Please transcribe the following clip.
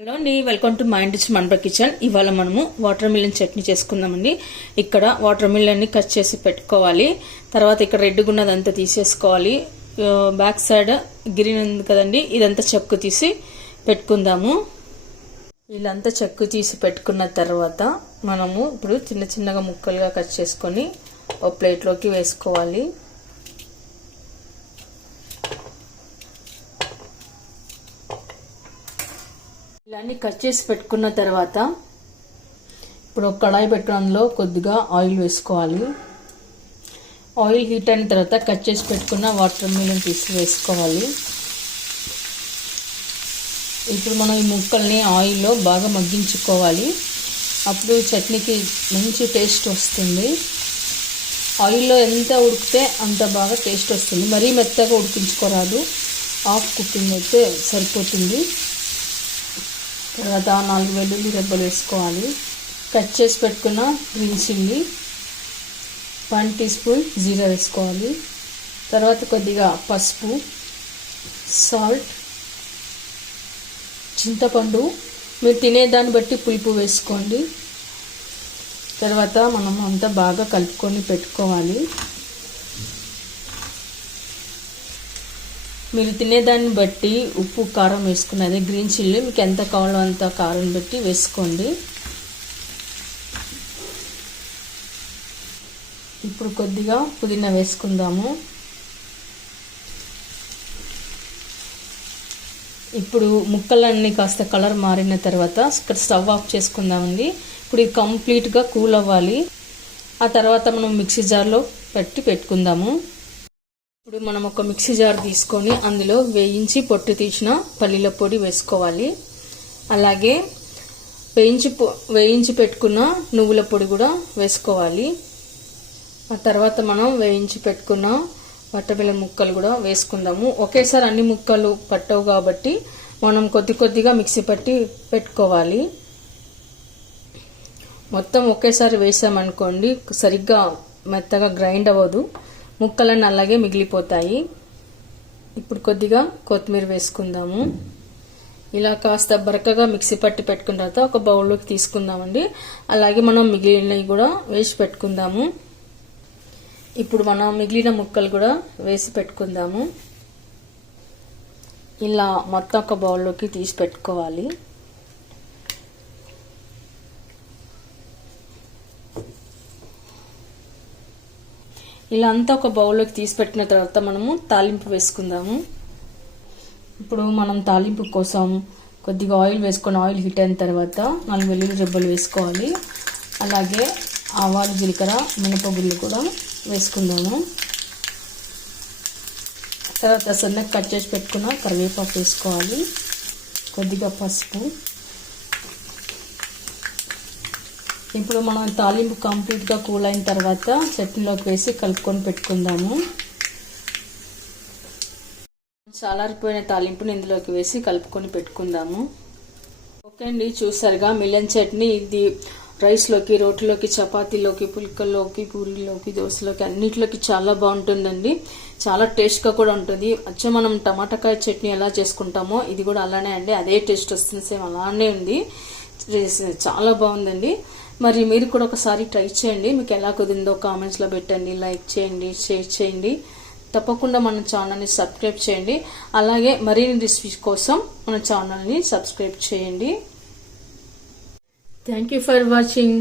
Hello అండి, welcome to my ఇంటి మనప kitchen. ఇవాళ మనము వాటర్ మిలన్ చట్నీ చేసుకుందామండి. ఇక్కడ వాటర్ మిలన్ ని కట్ చేసి పెట్టుకోవాలి. తర్వాత ఇక్కడ రెడ్ గున్నదంతా తీసేసుకోవాలి. బ్యాక్ సైడ్ గ్రీన్ ఉంది కదండి, ఇదంతా చెక్కు తీసి పెట్టుకుందాము. వీళ్ళంతా చెక్కు తీసి పెట్టుకున్న తర్వాత మనము ఇప్పుడు చిన్న చిన్నగా ముక్కలుగా కట్ చేసుకొని ఒక ప్లేట్లోకి వేసుకోవాలి. ఇలాన్ని కట్ చేసి పెట్టుకున్న తర్వాత ఇప్పుడు ఒక కడాయి పెట్టుకుని అందులో కొద్దిగా ఆయిల్ వేసుకోవాలి. ఆయిల్ హీట్ అయిన తర్వాత కట్ చేసి పెట్టుకున్న వాటర్ మిలన్ తీసి వేసుకోవాలి. ఇప్పుడు మనం ఈ ముక్కల్ని ఆయిల్లో బాగా మగ్గించుకోవాలి. అప్పుడు చట్నీకి మంచి టేస్ట్ వస్తుంది. ఆయిల్లో ఎంత ఉడికితే అంత బాగా టేస్ట్ వస్తుంది. మరీ మెత్తగా ఉడికించుకోరాదు, హాఫ్ కుకింగ్ అయితే సరిపోతుంది. తర్వాత 4 వెల్లుల్లి రెబ్బలు వేసుకోవాలి. కట్ చేసి పెట్టుకున్న గ్రీన్ చిల్లీ, 1 టీ స్పూన్ జీరా వేసుకోవాలి. తర్వాత కొద్దిగా పసుపు, సాల్ట్, చింతపండు మీరు తినేదాన్ని బట్టి పులుపు వేసుకోండి. తర్వాత మనం అంతా బాగా కలుపుకొని పెట్టుకోవాలి. మీరు తినేదాన్ని బట్టి ఉప్పు కారం వేసుకున్నది. గ్రీన్ చిల్లీ మీకు ఎంత కావాలో అంత కారం బట్టి వేసుకోండి. ఇప్పుడు కొద్దిగా పుదీనా వేసుకుందాము. ఇప్పుడు ముక్కలన్నీ కాస్త కలర్ మారిన తర్వాత ఇక్కడ స్టవ్ ఆఫ్ చేసుకుందామండి. ఇప్పుడు ఇది కంప్లీట్గా కూల్ అవ్వాలి. ఆ తర్వాత మనం మిక్సీ జార్లో పెట్టుకుందాము. ఇప్పుడు మనం ఒక మిక్సీ జార్ తీసుకొని అందులో వేయించి పొట్టు తీసిన పల్లీల పొడి వేసుకోవాలి. అలాగే వేయించి పెట్టుకున్న నువ్వుల పొడి కూడా వేసుకోవాలి. ఆ తర్వాత మనం వేయించి పెట్టుకున్న వాటర్ మిలన్ ముక్కలు కూడా వేసుకుందాము. ఒకేసారి అన్ని ముక్కలు పట్టవు కాబట్టి మనం కొద్దిగా మిక్సీ పట్టి పెట్టుకోవాలి. మొత్తం ఒకేసారి వేసామనుకోండి సరిగ్గా మెత్తగా గ్రైండ్ అవ్వదు, ముక్కలన్నీ అలాగే మిగిలిపోతాయి. ఇప్పుడు కొద్దిగా కొత్తిమీర వేసుకుందాము. ఇలా కాస్త బరకగా మిక్సీ పట్టి పెట్టుకున్న తర్వాత ఒక బౌల్లోకి తీసుకుందామండి. అలాగే మనం మిగిలినవి కూడా వేసి పెట్టుకుందాము. ఇప్పుడు మనం మిగిలిన ముక్కలు కూడా వేసి పెట్టుకుందాము. ఇలా మొత్తం ఒక బౌల్లోకి తీసి పెట్టుకోవాలి. ఇలా అంతా ఒక బౌల్లోకి తీసి పెట్టిన తర్వాత మనము తాలింపు వేసుకుందాము. ఇప్పుడు మనం తాలింపు కోసం కొద్దిగా ఆయిల్ వేసుకొని ఆయిల్ హీట్ అయిన తర్వాత 4 వెల్లుల్లి రెబ్బలు వేసుకోవాలి. అలాగే ఆవాలు, జీలకర్ర, మినపగుళ్ళు కూడా వేసుకుందాము. తర్వాత సన్నగా కట్ చేసి పెట్టుకున్న కరివేపాకు వేసుకోవాలి. కొద్దిగా పసుపు. ఇప్పుడు మనం తాలింపు కంప్లీట్గా కూల్ అయిన తర్వాత చట్నీలోకి వేసి కలుపుకొని పెట్టుకుందాము. చల్లారిపోయిన తాలింపుని ఇందులోకి వేసి కలుపుకొని పెట్టుకుందాము. ఓకే అండి, చూసారుగా మిలన్ చట్నీ. ఇది రైస్లోకి, రోటీలోకి, చపాతీలోకి, పుల్కల్లోకి, పూరీలోకి, దోశలోకి అన్నిటిలోకి చాలా బాగుంటుందండి. చాలా టేస్ట్గా కూడా ఉంటుంది. అచ్చం మనం టమాటాకాయ చట్నీ ఎలా చేసుకుంటామో ఇది కూడా అలానే అండి, అదే టేస్ట్ వస్తుంది. సేమ్ అలానే ఉంది, చాలా బాగుందండి. మరి మీరు కూడా ఒకసారి ట్రై చేయండి. మీకు ఎలా కుదిరిందో కామెంట్స్లో పెట్టండి, లైక్ చేయండి, షేర్ చేయండి. తప్పకుండా మన ఛానల్ని సబ్స్క్రైబ్ చేయండి. అలాగే మరిన్ని రెసిపీస్ కోసం మన ఛానల్ని సబ్స్క్రైబ్ చేయండి. Thank you for watching.